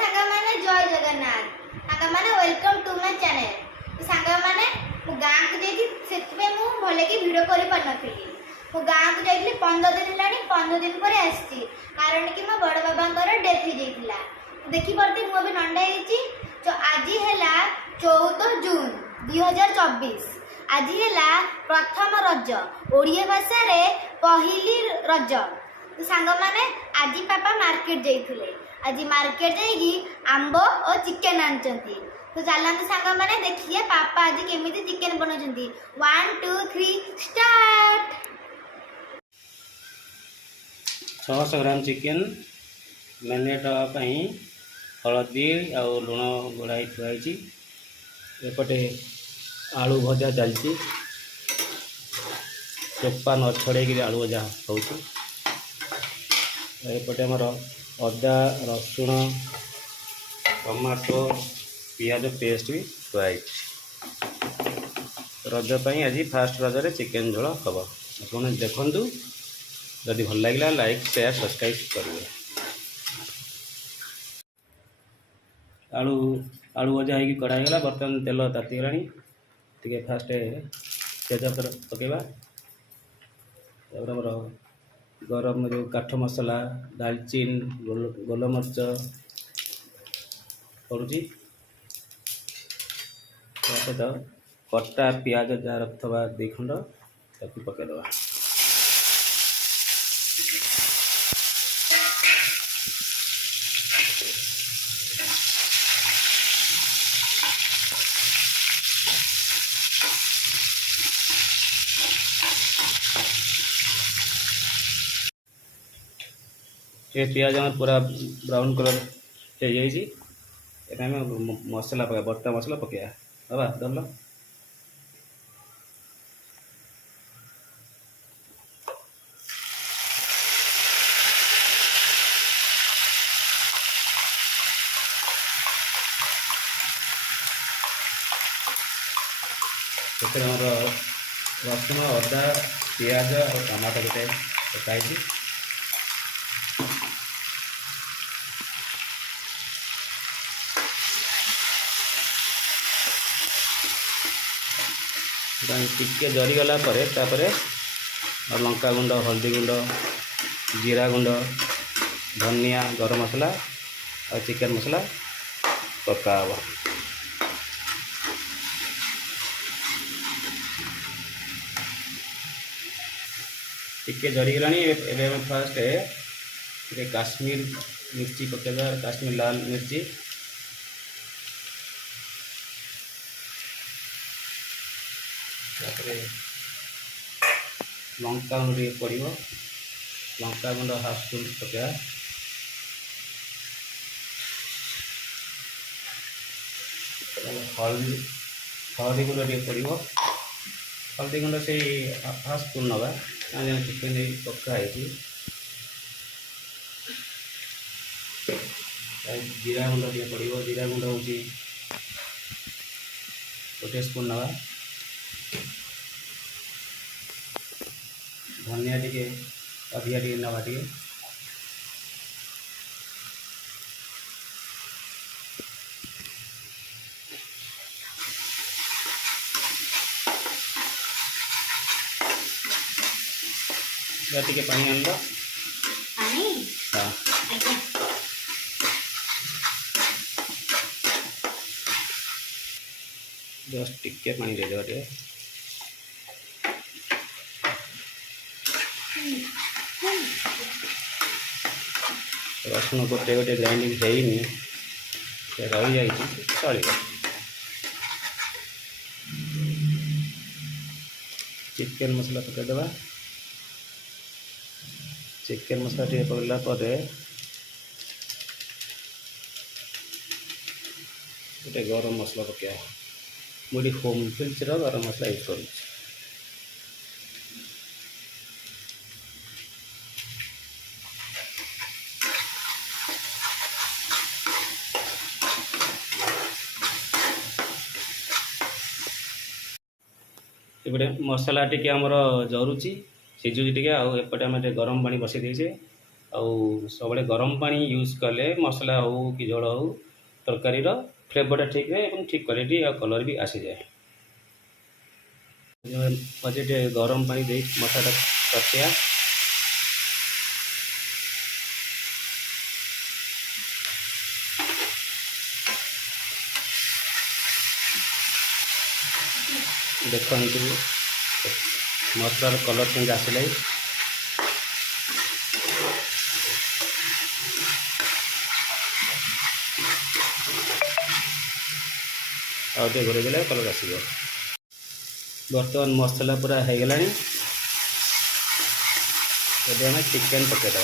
सांग माने जय जगन्नाथ सांग माने वेलकम टू माय चैनल सांग माने मु गाँ को जाई सेतबे मु भले की वीडियो करि पर नथिली मु गाँ को जाइली 15 दिन लानी 15 दिन पर आसी कारण कि मो बड़ बाबांकर डेथ हो जाइतिला देखि परते मु अबे नंडा हेची तो आज हैला 14 जून 2024 आज हैला प्रथम रज ओडिया भाषा रे पहिली रज तो सांग माने आज पापा मार्केट जाइथिले आज मार्केट जाइगी आंब और चिकेन आनचंती तो चलते सांग मैंने देखिए पापा आज केमिति चिकेन बनाउछंती 1 2 3 स्टार्ट 600 ग्राम चिकेन मैरिनेट होगापी हलदी आ लुण गोड़ाई थुआई एपटे आलू भजा चलती चोपा न छड़े आलू भजा होपटे आमर अदा रसुण टमाटो पियाज पेस्ट भी थुआई रजपाई आज फास्ट रजरे चिकेन झोल हम आप देखूँ जदि भल लगे लाइक शेयर सब्सक्राइब करेंगे आलू आलू भजा हो कड़ा गला बर्तमान तेल तातीगला टे फास्ट तेजपत्र पकेबा आमर गरम जो काठ मसला दालचीन गोलमरीच पड़ुची सहित कटा पियाज जहाँ रखा 2 खंड ताकू पकईदे ये पियाज हमारे पूरा ब्राउन कलर हो जाए मसला पका बटा मसला पकड़ा बाबा धरल रसुण अदा पियाज और टमाटो गोटे पकाई टिके जरीगला लंका गुंड हल्दी गुंड जीरा गुंड धनिया गरम मसला और चिकेन मसला पका टिके जरीगला फास्ट काश्मीर मिर्ची पकेदा काश्मीर लाल मिर्ची लंका गुंड पड़ो लंका गुंड हाफ स्पून पका हल्दी गुंड पड़ो हल्दी गुंड से हाफ स्पून नवा चिकेन पकाई जीरा गुंड पड़ो जीरा गुंड हूँ 1 स्पून नवा धनिया टे अधिका टे नवा टे टे पानी आन हाँ जस्ट टिके पानी दे टे रसुण गोटे गोटे ग्राइंडिंग होनी रही जाए चलो चिकेन मसला पकईदे चिकेन मसला टे पकड़ा गोटे गरम मसला पकड़ा मुझे होम फिल्चर गरम मसला यूज कर एपटे मसला टी आमर जरुची सिझुची टे आउपटे आम गरम पानी बसई देचे सब गरम पानी यूज कले मसला हो कि झोल हो तरकारी फ्लेवरटा ठीक रहे और ठीक क्वालिटी और कलर भी आसी जाए। मजे गरम पानी दे मसला कटिया देखु मसलार कलर चेंज आसला आउटे घोरे देले कलर आसो। बर्तमान मसला पूरा हो गला आम चिकेन पकईदे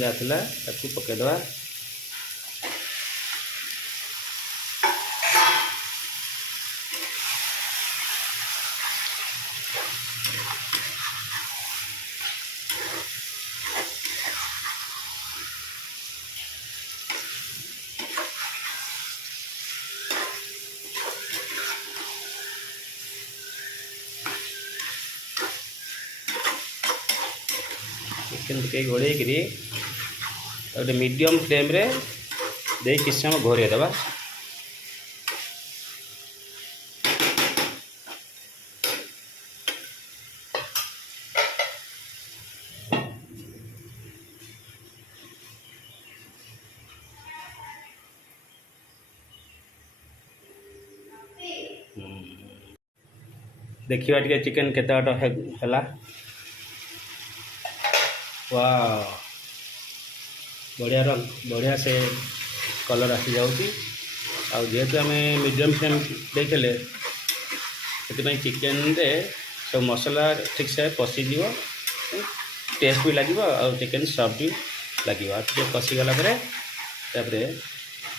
जाता पकईदे चिकेन पकई घोड़े गोटे मीडियम फ्लेम रे दे किस समय घोरे दबा। देखिए टे चिकेन केते बाट है वाह बढ़िया बढ़िया से कलर आसी जाऊँगी जेहेतु आम मीडियम फ्लेम देते से चिकेन रे सब मसला ठीक से पशिज टेस्ट भी लगे और चिकेन सॉफ्ट भी लगे कषिगला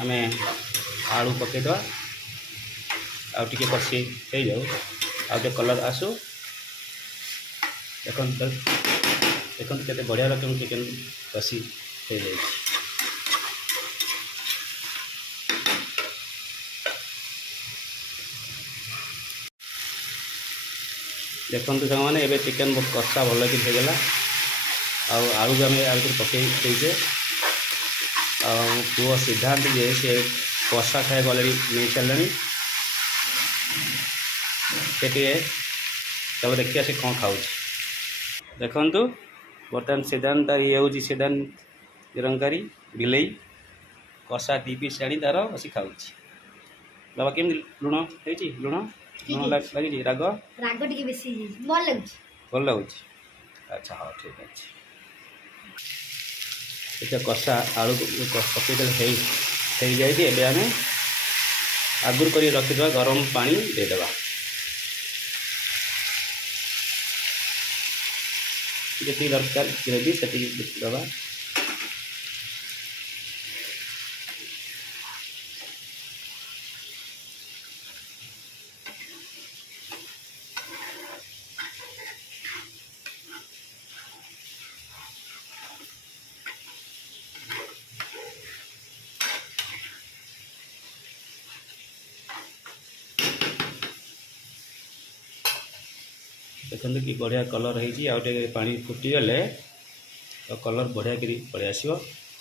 आम आलू पकईदे आगे कषि हो जाऊ आगे कलर आसू देखो देखो केते बढ़िया रकम चिकेन कषि हो जाए। देखो सांग मैंने एवं चिकेन कषा भल कि होगला आलू आम आगे पकई देचे पुओ सिद्धांत जे सी कषा खाए अलरेडी नहीं सारे तब देखिए से कौन खाऊ देखु बर्तमान सिद्धांत ये हूँ सिद्धांत निरंकारी बिलई कषा 2 पीस आनी तार बस खाऊ बाबा केमी लुण होती लुण लुण लगे राग राग टिके बेसी भल लगुच अच्छा हाँ ठीक अच्छे कषा आलू पकईदे हो जाए आम आगुरी कर रखीद गरम पानी देदेबा जी दरकार ग्रेवी से दबा देखते कि बढ़िया कलर होटे पानी फुटीगले तो कलर बढ़िया कर पड़े आसो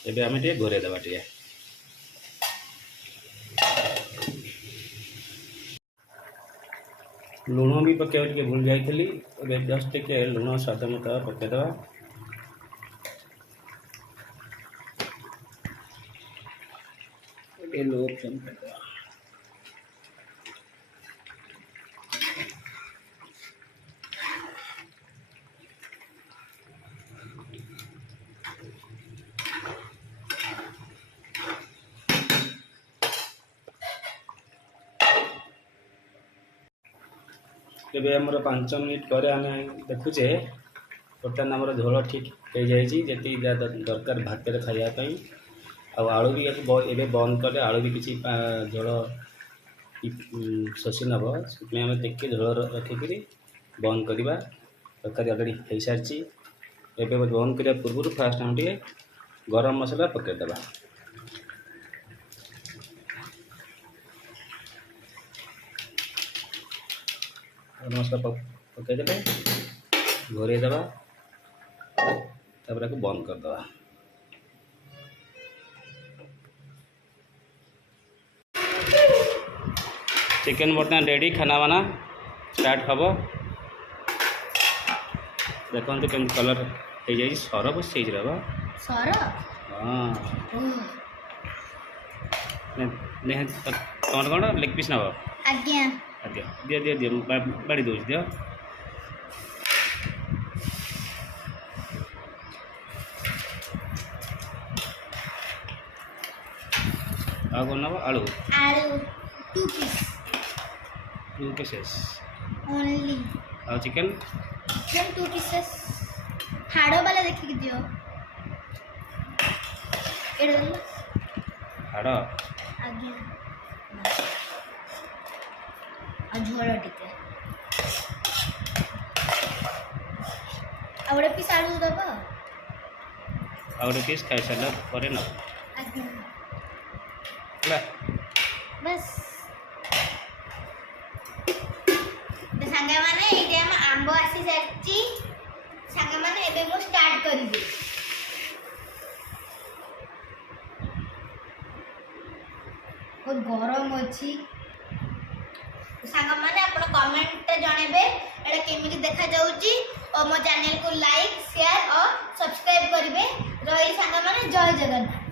एवं आम टे घोरे देवा टे लुण भी पकड़ टे भूल जाइली जस्ट टे लुण स्वाद मुताबिक पकईदे लो फ्लेम करदे तेरे आमर 5 मिनट पर आम देखुचे बर्तमान आमर झोल ठीक हो जाए जी दरकार भात खायापी आलू भी एवं बंद कले आलू भी किसी झोल शोषी नब से आम टे झोल रखिक बंद करवा तरकारी अलरेडी हो सारी एवं बंद करने पूर्व फास्ट आम टे गरम मसला पकईदे मसला ପକାଇଦେଲେ ଘୋରେଇ ଦେବା, ତାପରେ ଆକୁ ବନ୍ଦ କରିଦେବା। चिकेन बर्तमान रेडी, खाना बाना स्टार्ट हम। देखते केम कलर हो जाए सर बस रहा सर हाँ तुम कौन लेग पीस नब आज्ञा आज्ञा दियो दियो दियो बाड़ी दूसरी दियो आ कौन नब आलू आलू 2 पीस 2 pieces ओनली आ चिकन 2 पीसेस हाड़ वाला देखिए दियो एड़ा दियो हाड़ आज्ञा आ झोल टिके आ पीस आलू दबा आ पीस खाई सारा पर न आज्ञा ला बस तो सांगे माने एटे हम आंबो आसी सारची सांगे माने एबे मु स्टार्ट करिबे बहुत गरम अछि सांग माने आपण कमेंट जणेबे एटा केमिति देखा जाउची और मो चैनल को लाइक शेयर और सब्सक्राइब करिवे रही सांग माने जय जगन्नाथ।